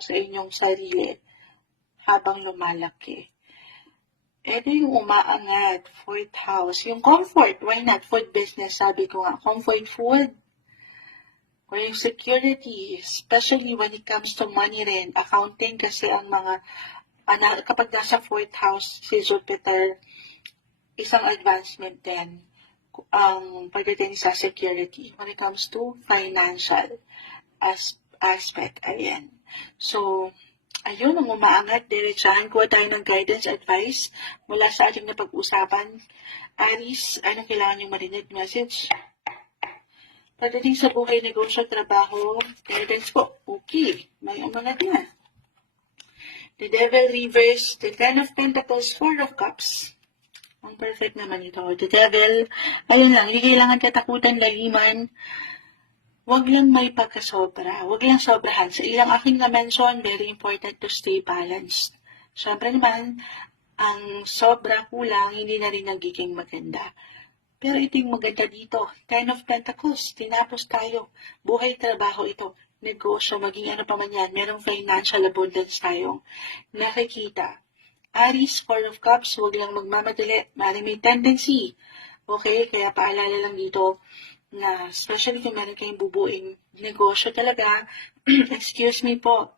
sa inyong sarili habang lumalaki. Ito yung umaangat, fourth house. Yung comfort, why not? Food business, sabi ko nga, comfort food. Or yung security, especially when it comes to money rin. Accounting kasi ang mga, kapag nasa fourth house si Jupiter, isang advancement din pagdating sa security when it comes to financial aspect. Ayan. So, ayun, ang umaangat, diretsahan ko tayo ng guidance advice mula sa ating napag-usapan. Aries, anong kailangan yung marinig message? Pagdating sa buhay, negosyo, trabaho, guidance ko, okay, may umangat na. The Devil reverse, the Ten of Pentacles, Four of Cups. Ang perfect naman ito. The Devil, ayun lang, hindi kailangan katakutan, laliman. Huwag lang may pagkasobra. Huwag lang sobrahan. Sa ilang aking na-mention, very important to stay balanced. Siyempre naman, ang sobra kulang, hindi na rin nagiging maganda. Pero ito yung maganda dito. Ten of Pentacles, tinapos tayo. Buhay, trabaho ito. Negosyo, maging ano pa man yan. Merong financial abundance tayong nakikita. Aries, Four of Cups, huwag lang magmamadali. May tendency. Okay? Kaya paalala lang dito na especially kung meron kayong bubuing negosyo talaga, excuse me po,